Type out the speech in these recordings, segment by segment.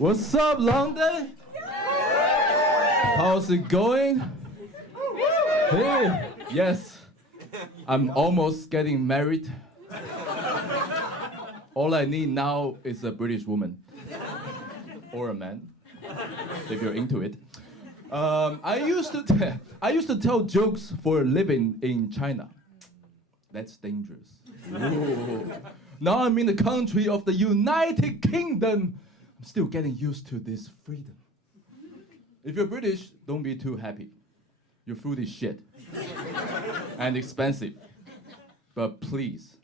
What's up, London? How's it going? Hey, yes, I'm almost getting married. All I need now is a British woman. Or a man, if you're into it. I used to tell jokes for a living in China. That's dangerous. Ooh. Now I'm in the country of the United Kingdom. I'm still getting used to this freedom. If you're British, don't be too happy. Your food is shit and expensive. But please,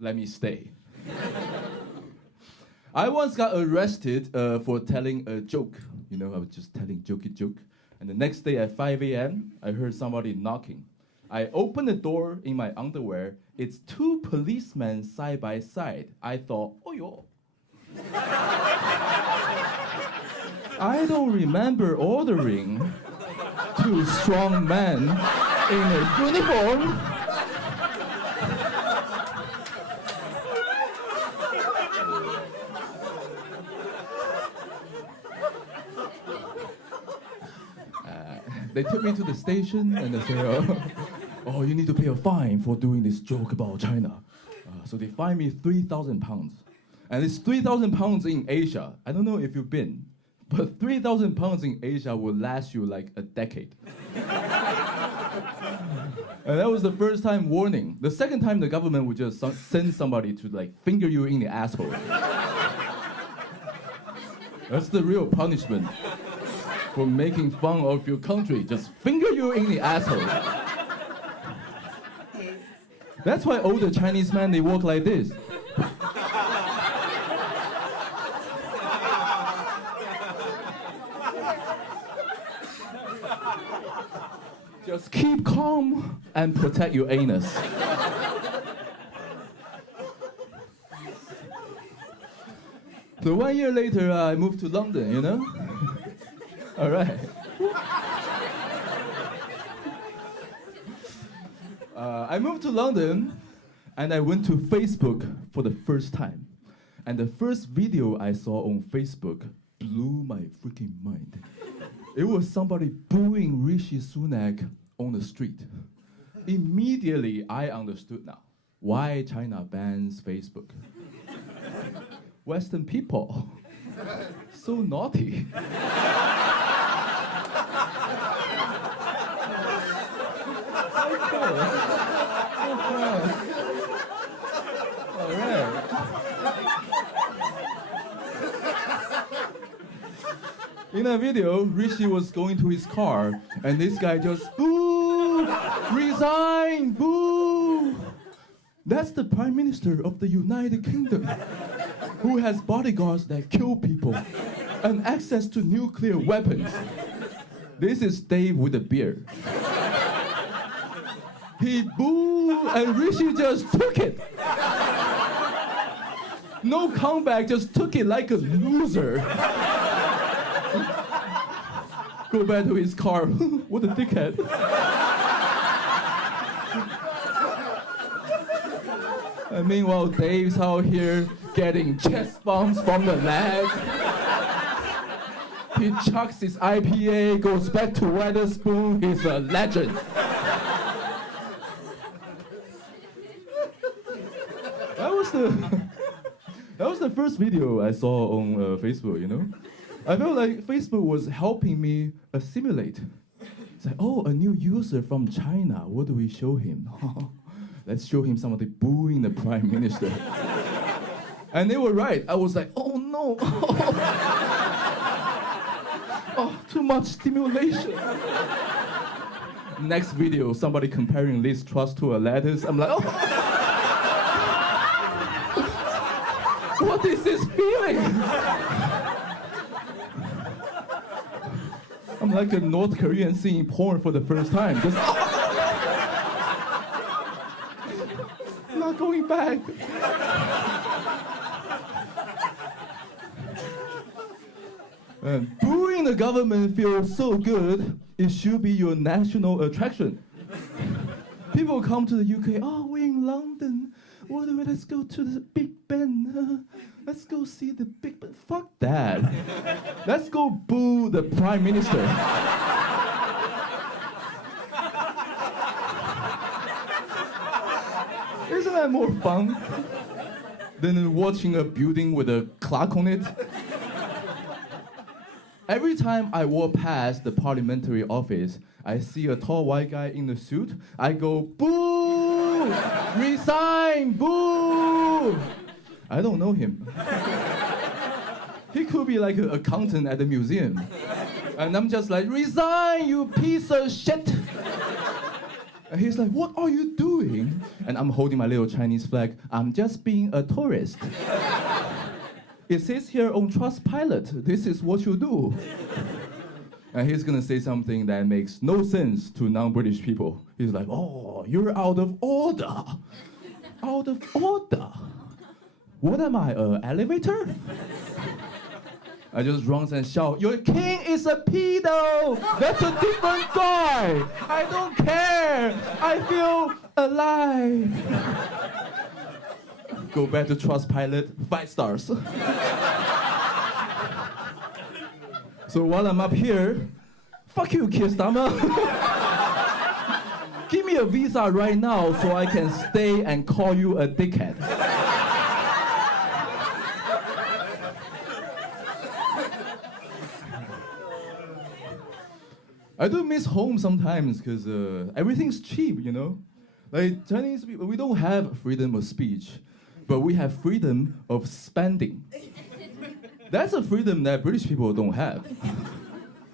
let me stay. I once got arrested for telling a joke. You know, I was just telling jokey joke. And the next day at 5 a.m., I heard somebody knocking. I opened the door in my underwear. It's two policemen side by side. I thought, oh yo. I don't remember ordering two strong men in a uniform. They took me to the station and they said, oh, you need to pay a fine for doing this joke about China. So they fined me 3,000 pounds. And it's 3,000 pounds in Asia. I don't know if you've been, but 3,000 pounds in Asia will last you like a decade. And that was the first time warning. The second time, the government would just send somebody to like finger you in the asshole. That's the real punishment for making fun of your country. Just finger you in the asshole. That's why all the Chinese men, they walk like this. Just keep calm and protect your anus. So 1 year later, I moved to London, you know? All right. I moved to London and I went to Facebook for the first time. And the first video I saw on Facebook blew my freaking mind. It was somebody booing Rishi Sunak on the street. Immediately, I understood now why China bans Facebook. Western people, so naughty. All right. In a video, Rishi was going to his car, and this guy just, boo, resign, boo. That's the Prime Minister of the United Kingdom, who has bodyguards that kill people and access to nuclear weapons. This is Dave with a beard. He booed, and Rishi just took it. No comeback, just took it like a loser. Go back to his car. What a dickhead. And meanwhile, Dave's out here getting chest bumps from the leg. He chucks his IPA, goes back to Wetherspoon. He's a legend. That was the first video I saw on Facebook, you know? I felt like Facebook was helping me assimilate. It's like, oh, a new user from China. What do we show him? Let's show him somebody booing the Prime Minister. And they were right. I was like, oh no. Oh, too much stimulation. Next video, somebody comparing Liz Truss to a lettuce. I'm like, oh. What is this feeling? I'm like a North Korean seeing porn for the first time. Just not going back. And booing the government feels so good, it should be your national attraction. People come to the UK, oh, we're in London. let's go to the Big Ben. Let's go see the Big Ben. Fuck that. Let's go boo the Prime Minister. Isn't that more fun than watching a building with a clock on it? Every time I walk past the parliamentary office, I see a tall white guy in a suit. I go, boo! Resign! Boo! I don't know him. He could be like an accountant at the museum. And I'm just like, resign, you piece of shit! And he's like, what are you doing? And I'm holding my little Chinese flag. I'm just being a tourist. It says here on Trustpilot, this is what you do. And he's gonna say something that makes no sense to non-British people. He's like, oh, you're out of order. Out of order. What am I, an elevator? I just run and shout, your king is a pedo! That's a different guy! I don't care! I feel alive! Go back to Trustpilot, 5 stars. So while I'm up here, fuck you, Keir Starmer. Give me a visa right now so I can stay and call you a dickhead. I do miss home sometimes because everything's cheap, you know? Like Chinese people, we don't have freedom of speech, but we have freedom of spending. That's a freedom that British people don't have.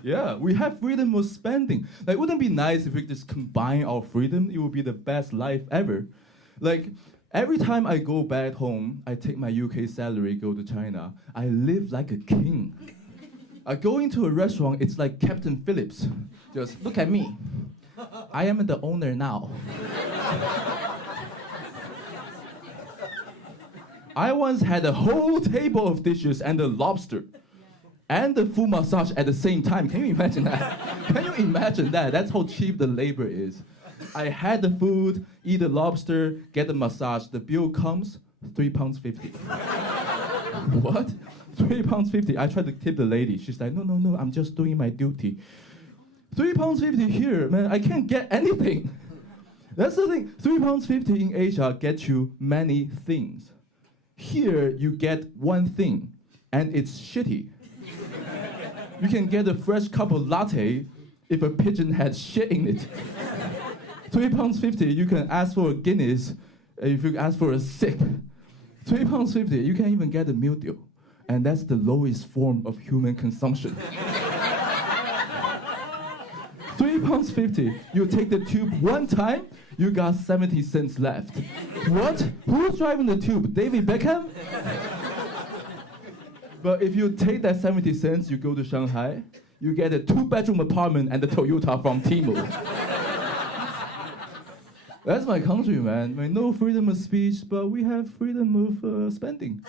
Yeah, we have freedom of spending. Like, wouldn't it be nice if we just combine our freedom? It would be the best life ever. Like, every time I go back home, I take my UK salary, go to China, I live like a king. I go into a restaurant, it's like Captain Phillips. Just look at me. I am the owner now. I once had a whole table of dishes and a lobster and the full massage at the same time. Can you imagine that? Can you imagine that? That's how cheap the labor is. I had the food, eat the lobster, get the massage. The bill comes, £3.50. What? £3.50. I tried to tip the lady. She's like, no, I'm just doing my duty. £3.50 here, man, I can't get anything. That's the thing. £3.50 in Asia gets you many things. Here, you get one thing, and it's shitty. You can get a fresh cup of latte if a pigeon had shit in it. £3.50, you can ask for a Guinness if you ask for a sick. £3.50, you can even get a meal deal. And that's the lowest form of human consumption. £3.50, you take the tube one time, you got 70 cents left. What? Who's driving the tube? David Beckham? But if you take that 70 cents, you go to Shanghai, you get a 2-bedroom apartment and a Toyota from Temu. That's my country, man. I mean, no freedom of speech, but we have freedom of spending.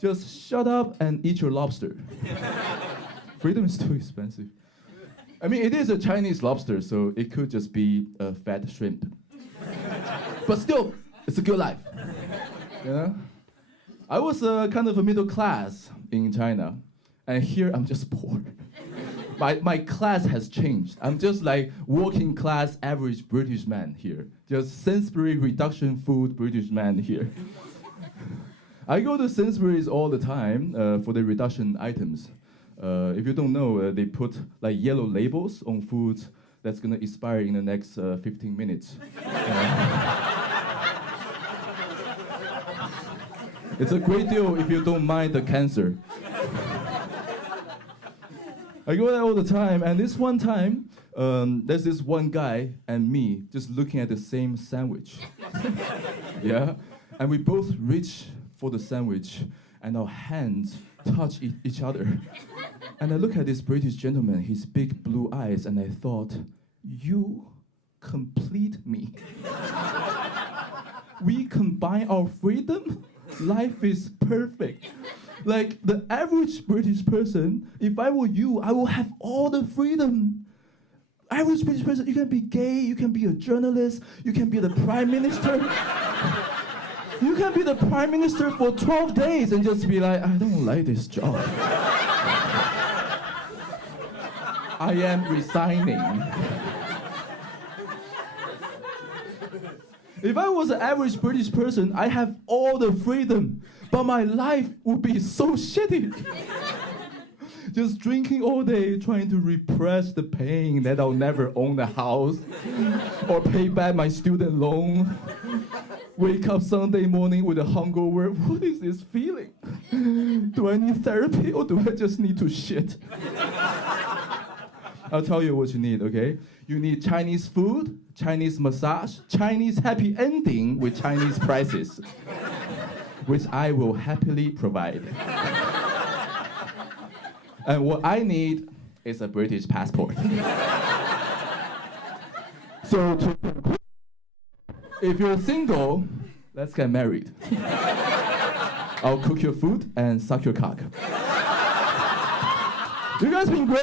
Just shut up and eat your lobster. Freedom is too expensive. I mean, it is a Chinese lobster, so it could just be a fat shrimp. But still, it's a good life. You know? I was kind of a middle class in China, and here I'm just poor. My class has changed. I'm just like working class average British man here. Just Sainsbury reduction food British man here. I go to Sainsbury's all the time for the reduction items. If you don't know, they put like yellow labels on foods that's gonna expire in the next 15 minutes. It's a great deal if you don't mind the cancer. I go there all the time, and this one time, there's this one guy and me just looking at the same sandwich. Yeah? And we both reach for the sandwich, and our hands touch each other. And I look at this British gentleman, his big blue eyes, and I thought, you complete me. We combine our freedom, life is perfect. Like the average British person, if I were you, I will have all the freedom. Average British person, you can be gay, you can be a journalist, you can be the prime minister. You can be the prime minister for 12 days and just be like, I don't like this job. I am resigning. If I was an average British person, I have all the freedom, but my life would be so shitty. Just drinking all day, trying to repress the pain that I'll never own a house or pay back my student loan. Wake up Sunday morning with a hungover. What is this feeling? Do I need therapy or do I just need to shit? I'll tell you what you need, okay? You need Chinese food, Chinese massage, Chinese happy ending with Chinese prices, which I will happily provide. And what I need is a British passport. So, if you're single, let's get married. I'll cook your food and suck your cock. You guys been great.